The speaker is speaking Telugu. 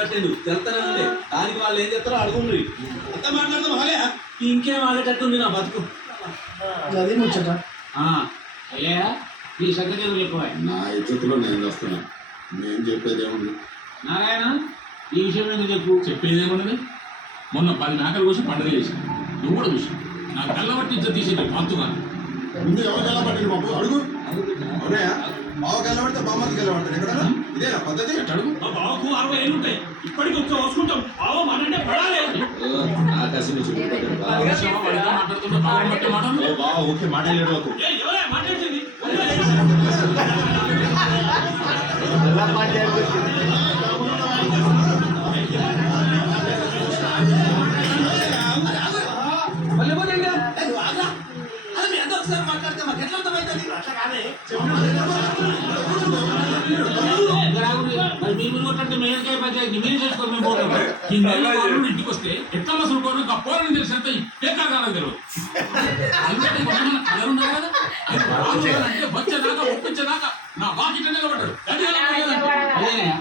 పట్టిండు తెలుస్తానే ఉంది. దానికి వాళ్ళు ఏం చెప్తారో అడుగుండ్రి. అంత మాట్లాడతాం హాలే ఇంకేం ఆగేటట్టుంది నా బతుకు. అది ముచ్చట అయ్యా ఈ సంగతి చెప్పవా? నా ఇజ్జతులో నేను వస్తున్నా. నేను చెప్పేది ఏముంది నారాయణ, ఈ విషయం మీద చెప్పు. చెప్పేది ఏమున్నది? మొన్న 10 మేకలు కోసం పండుగ చేశాను. నువ్వు కూడా చూసి నా కళ్ళబట్టి ఇజ్జత్ తీసేది పంతుగా. ముందు ఎవరు గెలబట్టింది బాబు అడుగు. అవునాయా బావ గెలబడితే బామ్మకి గెలబడతాడు ఎక్కడన్నా? ఇదేనా పద్ధతి? అడుగు. మా బావకు 60 ఏళ్ళు ఉంటాయి. ఇప్పటికి ఒకసారి వసుకుంటాం. బావ మనంటే పడాలి. ఆకాశం నుంచి మాట్లాడుతున్నా బాగా బట్టి మాట్లాడు. బావ ఓకే మాట్లాడలేడు నాకు. ఎవరే మాట్లాడుతుంది? మరి మీ ముందు కొట్టంటే మేలుకాయ పంచాయతీ మీరు చేసుకోండి. మేము పోతాం. ఇంటికి వస్తే ఎట్లా మసలు పోను పోరని తెలిసినంత ఏకాగాలని తెలియదు. అందుకే కలర్ ఉండాలి కదా. అంటే వచ్చేదాకా ఒప్పించేదాకా నా బాకీ నిలబడ్డాడు.